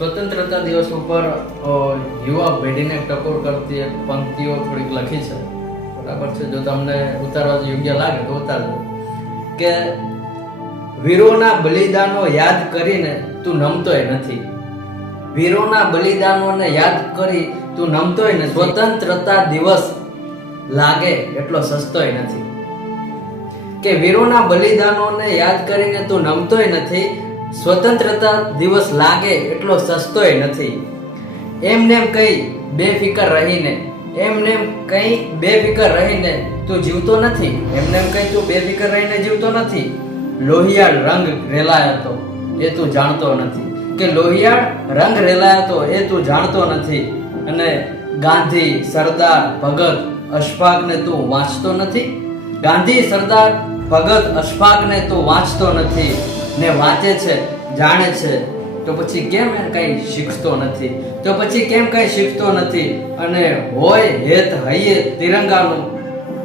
સ્વતંત્રતા દિવસ ઉપર યુવા પેઢીને ટકોર કરતી એક પંક્તિઓ થોડીક લખી છે. બરાબર છે? જો તમને ઉતારવા યોગ્ય લાગે તો ઉતારજો. કે વીરોના બલિદાનો યાદ કરીને તું નમતોય નથી. વીરોના બલિદાનોને યાદ કરી તું નમતોય નથી. સ્વતંત્રતા દિવસ લાગે એટલો સસ્તોય નથી. કે વીરોના બલિદાનોને યાદ કરીને તું નમતોય નથી સ્વતંત્રતા દિવસ લાગે એટલો સસ્તોય નથી. એમને એમ કઈ બેફિકર રહીને, એમને એમ કઈ બેફિકર રહીને તું જીવતો નથી. એમને એમ કઈ તું બેફિકર રહીને જીવતો નથી. લોહિયાળ રંગ રેલાયો હતો એ તું જાણતો નથી. કે લોહિયાળ રંગ રેલાયો હતો એ તું જાણતો નથી. અને ગાંધી, સરદાર, ભગત, અશફાકને તું વાંચતો નથી. ગાંધી, સરદાર, ભગત, અશફાકને તું વાંચતો નથી. ને વાંચે છે, જાણે છે, તો પછી કેમ એ કઈ શીખતો નથી? તો પછી કેમ કઈ શીખતો નથી? અને હોય હેત હૈયે તિરંગાનું,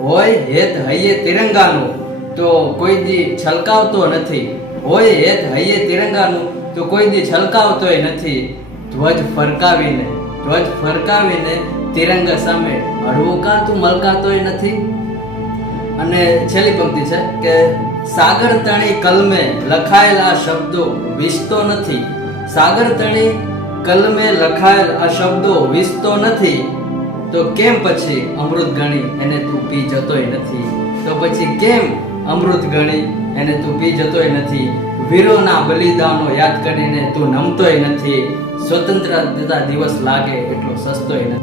હોય હેત હૈયે તિરંગાનું, તો કોઈ દી છલકાવતો નથી. હોય હેત હૈયે તિરંગાનું, તો કોઈ દી છલકાવતોય નથી. ધ્વજ ફરકાવીને ધ્વજ ફરકાવીને તિરંગા સામે હળવું કાતું મલકાતોય નથી? અને છેલ્લી પંક્તિ છે કે સાગર તણી કલમે લખાયેલા શબ્દો વિસતો નથી. સાગર તણી કલમે લખાયેલ આ શબ્દો વિસતો નથી. તો કેમ પછી અમૃત ગણી એને તું પી જતોય નથી? તો પછી કેમ અમૃત ગણી એને તું પી જતોય નથી? વીરોના બલિદાનો યાદ કરીને તું નમતોય નથી. સ્વતંત્રતા દિવસ લાગે એટલો સસ્તોય નથી.